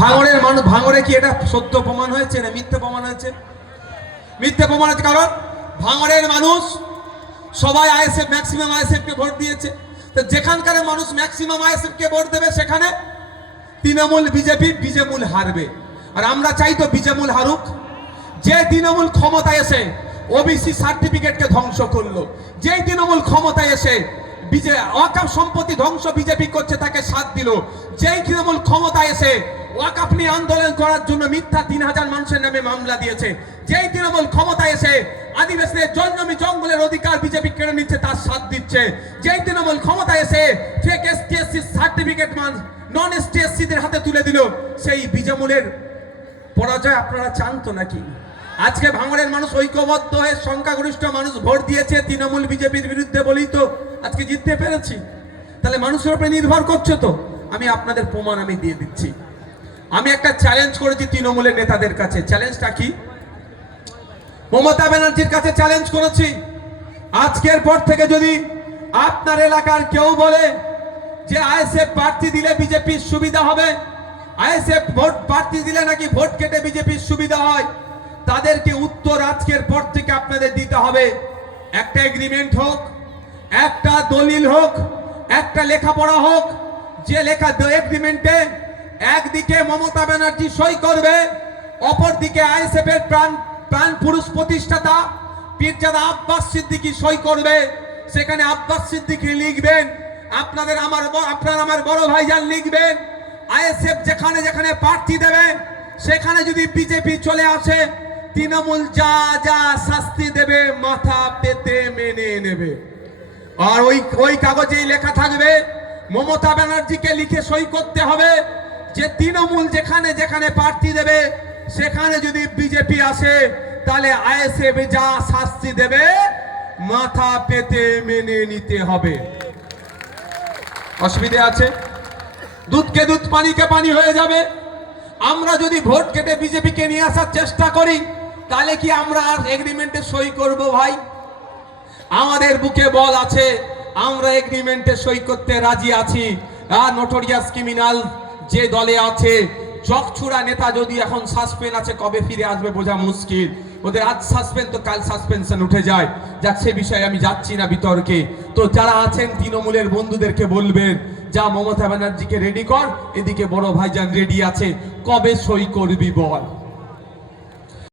ভাঙড়ের মানুষ ভাঙড়ে কি এটা সত্য প্রমাণ হয়েছে না মিথ্যে প্রমাণ হয়েছে? মিথ্যে প্রমাণ হয়েছে কারণ ভাঙড়ের মানুষ সবাই আইএসএফ ম্যাক্সিমাম আইএসএফ কে ভোট দিয়েছে। তো যেখানকার মানুষ ম্যাক্সিমাম আইএসএফ কে ভোট দেবে, সেখানে তৃণমূল বিজেপি বিজেমূল হারবে। আর আমরা চাই তো বিজেমূল হারুক। যে তৃণমূল ক্ষমতায় এসে ওবিসি সার্টিফিকেটকে ধ্বংস করল, যেই তৃণমূল ক্ষমতায় এসে বিজে ওয়াকাফ সম্পত্তি ধ্বংস বিজেপি করছে, তাকে সাথ দিল। যেই তৃণমূল ক্ষমতায় এসে ওয়াকাফ নিয়ে আন্দোলন করার জন্য মিথ্যা তিন হাজার মানুষের নামে মামলা দিয়েছে। যেই তৃণমূল ক্ষমতায় এসে আদিবাসীদের জন্মমি জঙ্গলের অধিকার বিজেপি কেড়ে নিচ্ছে, তার সাথ দিচ্ছে। যেই তৃণমূল ক্ষমতায় এসে ফেক এসটিএসসি সার্টিফিকেট মান নন এসটিএসসিদের হাতে তুলে দিল, সেই বিজেমূলের পরাজয় আপনারা চান তো নাকি? আজকে ভাঙড়ের মানুষ ঐক্যবদ্ধ হয়ে সংখ্যাগরিষ্ঠ মানুষ ভোট দিয়েছে, তৃণমূল বিজেপির বিরুদ্ধে বলেই তো আজকে জিততে পেরেছি। তাহলে মানুষের উপরে নির্ভর করছে তো। আমি আপনাদের প্রমাণ আমি দিয়ে দিচ্ছি। আমি একটা চ্যালেঞ্জ করেছি তৃণমূলের নেতাদের কাছে। চ্যালেঞ্জটা কি? মমতা ব্যানার্জির কাছে চ্যালেঞ্জ করেছি। আজকের পর থেকে যদি আপনার এলাকার কেউ বলে যে আইএসএফ প্রার্থী দিলে বিজেপির সুবিধা হবে, আইএসএফ ভোট প্রার্থী দিলে নাকি ভোট কেটে বিজেপির সুবিধা হয়, তাদেরকে উত্তর আজকের পর থেকে আপনাদের দিতে হবে। একটা এগ্রিমেন্ট হোক একটা দলিল হোক, একটা লেখাপড়া হোক, যে লেখা এগ্রিমেন্টে একদিকে মমতা ব্যানার্জি সই করবে, অপরদিকে আইএসএফ এর প্রাণ প্রাণ পুরুষ প্রতিষ্ঠাতা পীরজাদা আব্বাস সিদ্দিকি সই করবে। সেখানে আব্বাস সিদ্দিকী লিখবেন, আপনাদের আমার আপনার আমার বড় ভাইজান লিখবেন, আইএসএফ যেখানে যেখানে প্রার্থী দেবে সেখানে যদি বিজেপি চলে আসে, তৃণমূল যা যা শাস্তি দেবে, মাথা পেতে মেনে নেবে। আর ওই ওই কাগজেই লেখা থাকবে, মমতা ব্যানার্জিকে লিখে সই করতে হবে, যে তৃণমূল যেখানে যেখানে প্রার্থী দেবে, সেখানে যদি বিজেপি আসে, তাহলে আইএসএফ যা শাস্তি দেবে, মাথা পেতে মেনে নিতে হবে। অসুবিধে আছে? দুধকে দুধ, পানিকে পানি হয়ে যাবে। আমরা যদি ভোট কেটে বিজেপিকে নিয়ে আসার চেষ্টা করি, তাহলে কি আমরা আর এগ্রিমেন্টে সই করব ভাই? আমাদের বুকে বল আছে। আমরা এগ্রিমেন্টে সই করতে রাজি আছি। আর নোটোরিয়াস ক্রিমিনাল যে দলে আছে, চকছুড়া নেতা যদি এখন সাসপেন্ড আছে, কবে ফিরে আসবে বোঝা মুশকিল। ওদের আজ সাসপেন্ড তো কাল সাসপেনশন উঠে যায়। যাক, সে বিষয়ে আমি যাচ্ছি না বিতর্কে। তো যারা আছেন, তৃণমূলের বন্ধুদেরকে বলবেন, যা মমতা ব্যানার্জিকে রেডি কর, এদিকে বড় ভাইজান রেডি আছে। কবে সই করবি বল?